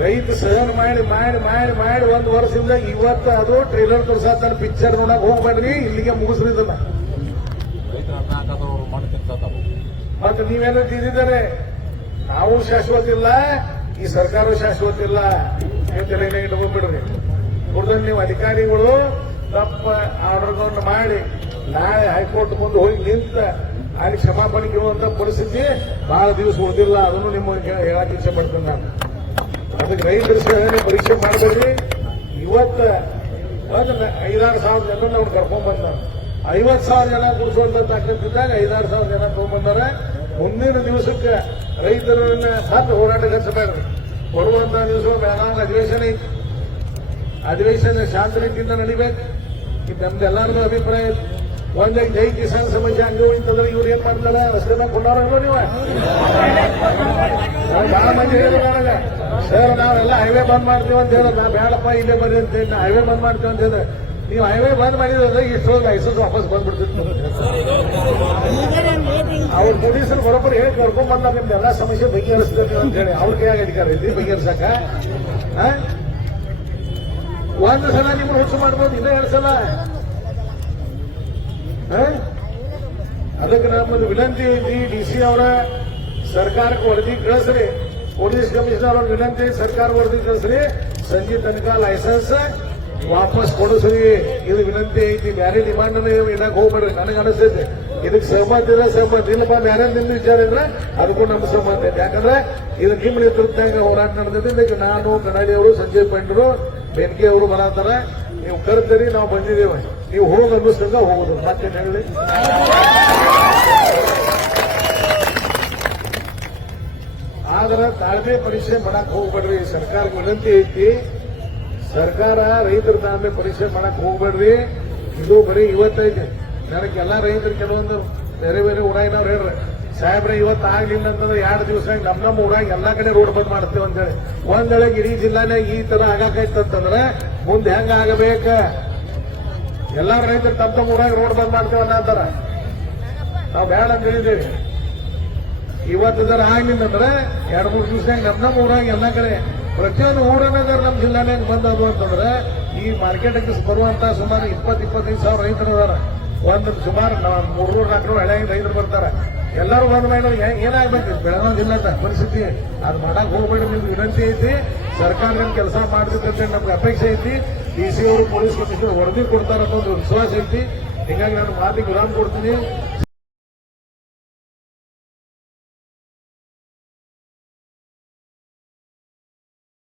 ರೈತ ಫೋನ್ ಮಾಡಿ ಮಾಡಿ ಮಾಡಿ ಮಾಡಿ ಒಂದು ವರ್ಷದಿಂದ ಇವತ್ತು ಅದು ಟ್ರೈಲರ್ ತೋರ್ಸಾತಾನ ಪಿಕ್ಚರ್ ನೋಡಕ್ ಹೋಗ್ಬೇಡ್ರಿ, ಇಲ್ಲಿಗೆ ಮುಗಿಸ್ರಿ ಇದನ್ನ. ಮತ್ತೆ ನೀವೇನೋ ತಿಳಿದಿದ್ದಾರೆ, ನಾವು ಶಾಶ್ವತ ಇಲ್ಲ, ಈ ಸರ್ಕಾರ ಶಾಶ್ವತ ಇಲ್ಲ ಇಟ್ಕೊಂಡ್ಬಿಡ್ರಿ ಕುಡ್ದ್ರೆ ನೀವು ಅಧಿಕಾರಿಗಳು ತಪ್ಪ ಆರ್ಡರ್ಗಳನ್ನು ಮಾಡಿ, ನಾಳೆ ಹೈಕೋರ್ಟ್ ಮುಂದೆ ಹೋಗಿ ನಿಂತ ಅಲ್ಲಿ ಕ್ಷಮಾಪಣೆ ಕೇಳುವಂತ ಪರಿಸ್ಥಿತಿ ಬಹಳ ದಿವಸ ಉಳಿದಿಲ್ಲ, ಅದನ್ನು ನಿಮ್ಮ ಹೇಳಕ್ಕೆ ಇಚ್ಛೆ ಪಡ್ತೇನೆ ನಾನು. ಅದಕ್ಕೆ ರೈತರ ಸೇವೆಯನ್ನು ಪರೀಕ್ಷೆ ಮಾಡಬೇಡ್ರಿ ಇವತ್ತ ಒಂದು ಐದಾರು ಸಾವಿರ ಜನ ಅವ್ರು ಕರ್ಕೊಂಡ್ ಬಂದ ಐವತ್ ಸಾವಿರ ಜನ ಕೂರಿಸುವಂತ ತಾಕತ್ತಿದ್ದಾಗ ಐದಾರು ಸಾವಿರ ಜನ ತಗೊಂಡ್ಬಂದಾರ ಮುಂದಿನ ದಿವಸಕ್ಕೆ ರೈತರನ್ನ ಮತ್ತೆ ಹೋರಾಟ ಹಚ್ಚಬೇಡ್ರಿ ಕೊಡುವಂತ ದಿವಸ ಬೆಳಗಾವಿ ಅಧಿವೇಶನ ಐತಿ ಅಧಿವೇಶನ ಶಾಂತ ರೀತಿಯಿಂದ ನಡಿಬೇಕು ಇದು ನಮ್ದೆಲ್ಲರದು ಅಭಿಪ್ರಾಯ ಒಂದಾಗ ಜೈ ಕಿಸಾನ್ ಸಮಸ್ಯೆ ಹಂಗೆ ಇಂತಂದ್ರೆ ಇವ್ರು ಏನ್ ಮಾಡ್ತಾರೆ? ರಸ್ತೆ ಕೊಂಡವ್ರಲ್ವ ನೀವು? ಮಂದಿ ನನಗೆ. ಸರ್, ನಾವೆಲ್ಲ ಹೈವೇ ಬಂದ್ ಮಾಡ್ತೀವಿ ಅಂತ ಹೇಳಿದ್ರೆ. ನಾ ಬೇಡಪ್ಪ ಇಲ್ಲೇ ಬರ್ರಿ ಅಂತ ಹೇಳಿ ಹೈವೇ ಬಂದ್ ಮಾಡ್ತೀವಿ ಅಂತ ಹೇಳಿದ್ರೆ. ನೀವು ಹೈವೇ ಬಂದ್ ಮಾಡಿದ್ರೆ ಇಷ್ಟು ಲೈಸೆನ್ಸ್ ವಾಪಸ್ ಬಂದ್ಬಿಡ್ತಿತ್ತು. ಅವ್ರ ಪೊಲೀಸರು ಬರೋಬ್ಬರಿ ಹೇಳಿ ಕರ್ಕೊಂಡ್ ಬಂದಾಗ ನಿಮ್ದು ಎಲ್ಲಾ ಸಮಸ್ಯೆ ಬಗೆಹರಿಸ್ಬೇಕು ಅಂತ ಹೇಳಿ. ಅವ್ರ ಕೈಯಾಗ ಅಧಿಕಾರ ಐತಿ ಬಗೆಹರಿಸಕ? ಒಂದು ಸಲ ನಿಮ್ಗೆ ಹುಚ್ಚು ಮಾಡ್ಬೋದು, ಇನ್ನೂ ಎರಡು ಸಲ? ಅದಕ್ಕೆ ನಮ್ಮದು ವಿನಂತಿ ಐತಿ ಡಿ ಸಿ ಅವರ ಸರ್ಕಾರಕ್ಕೆ ವರದಿ ಕಳಿಸ್ರಿ. ಪೊಲೀಸ್ ಕಮಿಷನರ್ ಅವ್ರ ವಿನಂತಿ ಸರ್ಕಾರ ವರದಿ ಕಳಿಸ್ರಿ. ಸಂಜೆ ತನಕ ಲೈಸೆನ್ಸ್ ವಾಪಸ್ ಕೊಡಿಸ್ರಿ. ಇದು ವಿನಂತಿ ಐತಿ. ಬ್ಯಾರೆ ಡಿಮಾಂಡ್ ಇಡಕ್ ಹೋಗ್ಬೇಡ್ರಿ. ನನಗೆ ಅನಿಸ್ತೈತೆ. ಇದಕ್ಕೆ ಸಹಮತ ಇಲ್ಲ ಸಹಮತ. ಇಲ್ಲಪ್ಪ, ಬ್ಯಾರೆ ನಿಮ್ದು ವಿಚಾರ ಇದ್ರೆ ಅದಕ್ಕೂ ನಮ್ಮ ಸಹಮತ ಐತೆ. ಯಾಕಂದ್ರೆ ಇದು ನಿಮ್ಮ ನೇತೃತ್ವದಾಗ ಹೋರಾಟ ನಡೆದಿದೆ. ಇದಕ್ಕೆ ನಾನು ಕನ್ನಡಿ ಅವರು ಸಂಜಯ್ ಪಂಡ್ರು ಬೆನ್ಕೆ ಅವರು ಬರತ್ತಾರ. ನೀವು ಕರೆತರಿ, ನಾವು ಬಂದಿದ್ದೇವೆ. ನೀವು ಹೋಗಿ ಅನ್ನಿಸ್ದಂಗ ಹೋಗೋದು. ಮತ್ತೆ ಹೇಳಿ ಆದ್ರ ತಾಳ್ಮೆ ಪರೀಕ್ಷೆ ಮಾಡಕ್ ಹೋಗ್ಬೇಡ್ರಿ. ಸರ್ಕಾರ ವಿನಂತಿ ಐತಿ. ಸರ್ಕಾರ ರೈತರ ತಾಳ್ಮೆ ಪರೀಕ್ಷೆ ಮಾಡಕ್ ಹೋಗ್ಬೇಡ್ರಿ. ಇದು ಬರೀ ಇವತ್ತೈತೆ. ನನಗೆಲ್ಲ ರೈತರು ಕೆಲವೊಂದು ಬೇರೆ ಬೇರೆ ಉಡಾಯಿನವ್ರು ಹೇಳ್ರಿ. ಸಾಹೇಬ್ರೆ, ಇವತ್ತು ಆಗ್ಲಿಲ್ಲ ಅಂತಂದ್ರೆ ಎರಡು ದಿವಸ ನಮ್ಮ ನಮ್ಮ ಊರಾಗ ಎಲ್ಲಾ ಕಡೆ ರೋಡ್ ಬಂದ್ ಮಾಡ್ತೇವೆ ಅಂತೇಳಿ. ಹೇಳಿ ವೇಳೆ ಇಡೀ ಜಿಲ್ಲಾನಾಗ ಈ ತರ ಆಗಾಕೈತಂತಂದ್ರೆ ಮುಂದೆ ಹೆಂಗ ಆಗಬೇಕ? ಎಲ್ಲಾ ರೈತರು ತಮ್ಮ ತಮ್ಮ ಊರಾಗ ರೋಡ್ ಬಂದ್ ಮಾಡ್ತೇವೆ ಅನ್ನತ್ತಾರ ನಾವು ಬೇಡ ಅಂತ ಹೇಳಿದ್ದೇವೆ. ಇವತ್ತು ಜರ ಆಗ್ಲಿಲ್ಲ ಅಂದ್ರೆ ಎರಡು ಮೂರು ದಿವಸ ನಮ್ಮ ನಮ್ಮ ಊರಾಗ ಎಲ್ಲಾ ಕಡೆ ಪ್ರತಿಯೊಂದು ಊರನಾಗ ನಮ್ಮ ಜಿಲ್ಲಾನಾಗ ಬಂದದು ಅಂತಂದ್ರೆ ಈ ಮಾರ್ಕೆಟ್ಗೆ ಬರುವಂತ ಸುಮಾರು ಇಪ್ಪತ್ತು, ಇಪ್ಪತ್ತೈದು ಸಾವಿರ ರೈತರು ಅದಾರ ಒಂದು ಸುಮಾರು ಮೂರ್ನೂರು ನಾಲ್ಕುನೂರು ಹಳೆ ರೈತರು ಬರ್ತಾರೆ. ಎಲ್ಲರೂ ಬಂದ ಮೇಲೆ ಏನಾಗ್ಬೇಕು? ಬೆಳಗಾವಿ ಅಂತ ಪರಿಸ್ಥಿತಿ. ಅದು ಮಾಡಕ್ ಹೋಗ್ಬೇಡಿ ನಿಮ್ಗೆ ವಿನಂತಿ ಐತಿ. ಸರ್ಕಾರ ಕೆಲಸ ಮಾಡ್ಬೇಕಂತ ನಮ್ಗೆ ಅಪೇಕ್ಷೆ ಐತಿ. ಡಿ ಸಿ ಅವರು ಪೊಲೀಸ್ ಕಮಿಷನರ್ ವರದಿ ಕೊಡ್ತಾರ ಒಂದು ವಿಶ್ವಾಸ ಐತಿ. ಹೀಗಾಗಿ ನಾನು ಮಾತಿಗೆ ವಿರಾಮ ಕೊಡ್ತೀನಿ.